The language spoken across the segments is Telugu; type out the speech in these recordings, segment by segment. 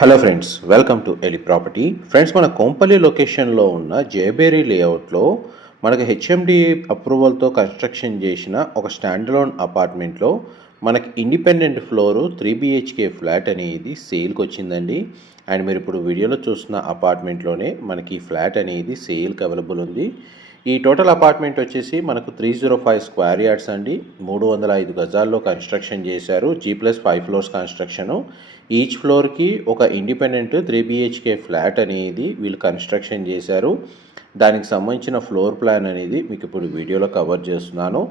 హలో ఫ్రెండ్స్ వెల్కమ్ టు ఎలి ప్రాపర్టీ ఫ్రెండ్స్ మన కొంపల్లి లొకేషన్లో ఉన్న జయబేరీ లేఅవుట్లో మనకి హెచ్ఎండి అప్రూవల్తో కన్స్ట్రక్షన్ చేసిన ఒక స్టాండ్లోన్ అపార్ట్మెంట్లో మనకి independent floor three BHK flat అనేది సేల్కి వచ్చిందండి. అండ్ మీరు ఇప్పుడు వీడియోలో చూస్తున్న అపార్ట్మెంట్లోనే మనకి ఫ్లాట్ అనేది సేల్కి అవైలబుల్ ఉంది. ఈ టోటల్ అపార్ట్మెంట్ వచ్చేసి మనకు three zero five square yards అండి. మూడు వందల ఐదు గజాల్లో కన్స్ట్రక్షన్ చేశారు. G plus five floors construction. Each ఫ్లోర్కి ఒక ఇండిపెండెంట్ త్రీ బిహెచ్కే ఫ్లాట్ అనేది వీళ్ళు కన్స్ట్రక్షన్ చేశారు. దానికి సంబంధించిన ఫ్లోర్ ప్లాన్ అనేది మీకు ఇప్పుడు వీడియోలో కవర్ చేస్తున్నాను.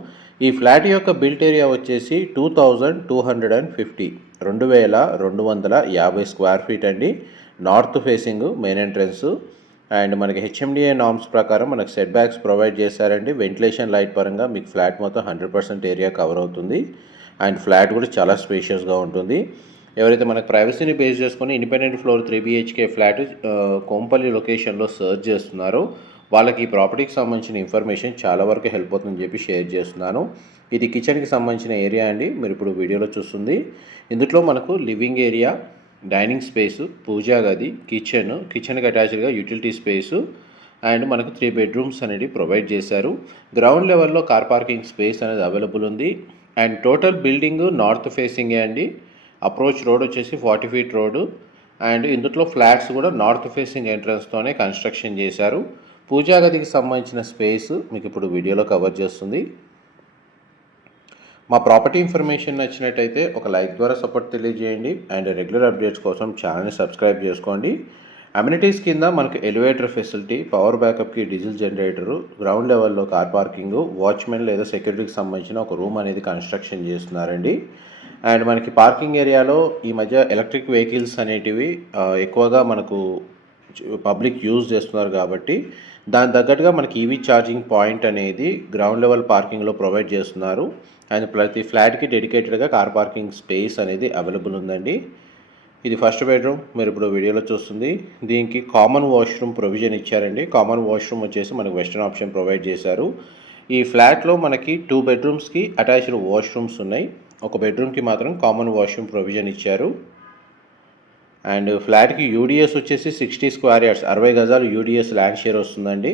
ఈ ఫ్లాట్ యొక్క బిల్ట్ ఏరియా వచ్చేసి two thousand two hundred and fifty. రెండు వేల రెండు వందల యాభై స్క్వేర్ ఫీట్ అండి. North facing main entrance. And మనకి హెచ్ఎండిఏ నామ్స్ ప్రకారం మనకు సెట్ బ్యాక్స్ ప్రొవైడ్ చేశారండి. వెంటిలేషన్ లైట్ పరంగా మీకు ఫ్లాట్ మొత్తం హండ్రెడ్ పర్సెంట్ ఏరియా కవర్ అవుతుంది. అండ్ ఫ్లాట్ కూడా చాలా స్పేషియస్గా ఉంటుంది. ఎవరైతే మనకు ప్రైవసీని బేస్ చేసుకొని independent floor three BHK flat Kompally లొకేషన్లో సర్చ్ చేస్తున్నారో. వాళ్ళకి ఈ ప్రాపర్టీకి సంబంధించిన ఇన్ఫర్మేషన్ చాలా వరకు హెల్ప్ అవుతుందని చెప్పి షేర్ చేస్తున్నాను. ఇది కిచెన్కి సంబంధించిన ఏరియా అండి. మీరు ఇప్పుడు వీడియోలో చూస్తుంది. ఇందులో మనకు living area dining space puja గది కిచెన్ కిచెన్కి అటాచ్డ్గా యూటిలిటీ స్పేసు అండ్ మనకు త్రీ బెడ్రూమ్స్ అనేది ప్రొవైడ్ చేశారు. గ్రౌండ్ లెవెల్లో కార్ పార్కింగ్ స్పేస్ అనేది అవైలబుల్ ఉంది. అండ్ టోటల్ బిల్డింగ్ నార్త్ ఫేసింగే అండి. అప్రోచ్ రోడ్ వచ్చేసి ఫార్టీ ఫీట్ రోడ్డు. అండ్ ఇందులో ఫ్లాట్స్ కూడా నార్త్ ఫేసింగ్ ఎంట్రన్స్తోనే కన్స్ట్రక్షన్ చేశారు. పూజా గదికి సంబంధించిన స్పేస్ మీకు ఇప్పుడు వీడియోలో కవర్ చేస్తుంది. మా ప్రాపర్టీ ఇన్ఫర్మేషన్ నచ్చినట్టయితే ఒక లైక్ ద్వారా సపోర్ట్ తెలియజేయండి అండ్ రెగ్యులర్ అప్డేట్స్ కోసం ఛానల్ని సబ్స్క్రైబ్ చేసుకోండి. అమ్యూనిటీస్ కింద మనకు ఎలివేటర్ ఫెసిలిటీ పవర్ బ్యాకప్కి డీజిల్ జనరేటరు గ్రౌండ్ లెవెల్లో కార్ పార్కింగ్ వాచ్మెన్ లేదా సెక్యూరిటీకి సంబంధించిన ఒక రూమ్ అనేది కన్స్ట్రక్షన్ చేస్తున్నారండి. అండ్ మనకి పార్కింగ్ ఏరియాలో ఈ మధ్య ఎలక్ట్రిక్ వెహికల్స్ అనేటివి ఎక్కువగా మనకు పబ్లిక్ యూజ్ చేస్తున్నారు కాబట్టి దాని తగ్గట్టుగా మనకి ఈవీ ఛార్జింగ్ పాయింట్ అనేది గ్రౌండ్ లెవెల్ పార్కింగ్లో ప్రొవైడ్ చేస్తున్నారు. అండ్ ప్రతి ఫ్లాట్కి డెడికేటెడ్గా కార్ పార్కింగ్ స్పేస్ అనేది అవైలబుల్ ఉందండి. ఇది ఫస్ట్ బెడ్రూమ్ మీరు ఇప్పుడు వీడియోలో చూస్తుంది. దీనికి కామన్ వాష్రూమ్ ప్రొవిజన్ ఇచ్చారండి. కామన్ వాష్రూమ్ వచ్చేసి మనకు వెస్టర్న్ ఆప్షన్ ప్రొవైడ్ చేశారు. ఈ ఫ్లాట్లో మనకి టూ బెడ్రూమ్స్కి అటాచ్డ్ వాష్రూమ్స్ ఉన్నాయి. ఒక బెడ్రూమ్కి మాత్రం కామన్ వాష్రూమ్ ప్రొవిజన్ ఇచ్చారు. అండ్ ఫ్లాట్కి యూడిఎస్ వచ్చేసి సిక్స్టీ స్క్వేర్ యార్డ్స్ అరవై గజాలు యూడిఎస్ ల్యాండ్ షేర్ వస్తుందండి.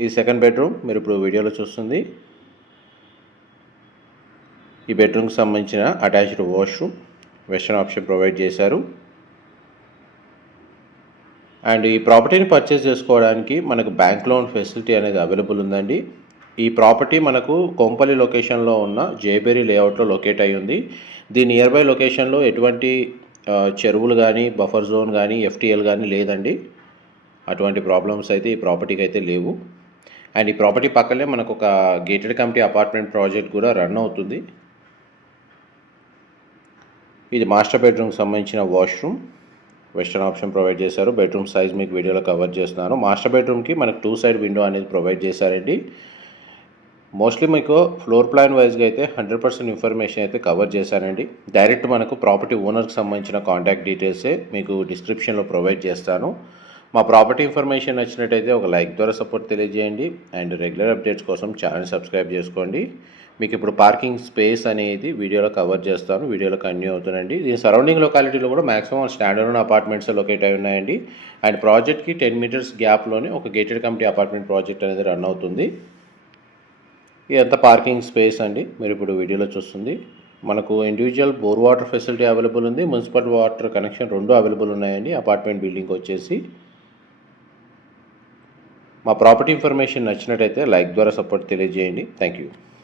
ఇది సెకండ్ బెడ్రూమ్ మీరు ఇప్పుడు వీడియోలో చూస్తుంది. ఈ బెడ్రూమ్కి సంబంధించిన attached washroom western option provide చేశారు. అండ్ ఈ ప్రాపర్టీని పర్చేస్ చేసుకోవడానికి మనకు బ్యాంక్ లోన్ ఫెసిలిటీ అనేది అవైలబుల్ ఉందండి. ఈ ప్రాపర్టీ మనకు కొంపల్లి లొకేషన్లో ఉన్న జేబేరీ లేఅవుట్లో లొకేట్ అయి ఉంది దీని నియర్ బై లొకేషన్లో ఎటువంటి చెరువులు కానీ బఫర్ జోన్ కానీ ఎఫ్టీఎల్ కానీ లేదండి. అటువంటి ప్రాబ్లమ్స్ అయితే ఈ ప్రాపర్టీకి అయితే లేవు. అండ్ ఈ ప్రాపర్టీ పక్కనే మనకు ఒక గేటెడ్ కమిటీ అపార్ట్మెంట్ ప్రాజెక్ట్ కూడా రన్ అవుతుంది. ఇది మాస్టర్ బెడ్రూమ్కి సంబంధించిన వాష్రూమ్ వెస్టర్న్ ఆప్షన్ ప్రొవైడ్ చేశారు. బెడ్రూమ్ సైజ్ మీకు వీడియోలో కవర్ చేస్తున్నాను. మాస్టర్ బెడ్రూమ్కి మనకు టూ సైడ్ విండో అనేది ప్రొవైడ్ చేశారండి. మోస్ట్లీ మీకు ఫ్లోర్ ప్లాన్ వైజ్గా అయితే హండ్రెడ్ పర్సెంట్ ఇన్ఫర్మేషన్ అయితే కవర్ చేశానండి. డైరెక్ట్ మనకు ప్రాపర్టీ ఓనర్కి సంబంధించిన కాంటాక్ట్ డీటెయిల్సే మీకు డిస్క్రిప్షన్లో ప్రొవైడ్ చేస్తాను. మా ప్రాపర్టీ ఇన్ఫర్మేషన్ నచ్చినట్టయితే ఒక లైక్ ద్వారా సపోర్ట్ తెలియజేయండి. అండ్ రెగ్యులర్ అప్డేట్స్ కోసం ఛానల్ సబ్స్క్రైబ్ చేసుకోండి. మీకు ఇప్పుడు పార్కింగ్ స్పేస్ అనేది వీడియోలో కవర్ చేస్తాను. వీడియోలో కంటిన్యూ అవుతుందండి. దీని సరౌండింగ్ లొకాలిటీలో కూడా మాక్సిమం స్టాండర్డ్ అపార్ట్మెంట్స్ లొకేట్ అయి ఉన్నాయండి. అండ్ ప్రాజెక్ట్కి టెన్ మీటర్స్ గ్యాప్లోనే ఒక గేటెడ్ కమిటీ అపార్ట్మెంట్ ప్రాజెక్ట్ అనేది రన్ అవుతుంది. ఇదంతా పార్కింగ్ స్పేస్ అండి? మీరు ఇప్పుడు వీడియోలో చూస్తుంది. మనకు individual bore water facility available ఉంది. మున్సిపల్ వాటర్ కనెక్షన్ రెండు అవైలబుల్ ఉన్నాయండి. అపార్ట్మెంట్ బిల్డింగ్ వచ్చేసి. మా ప్రాపర్టీ ఇన్ఫర్మేషన్ నచ్చినట్టయితే లైక్ ద్వారా సపోర్ట్ తెలియజేయండి. Thank you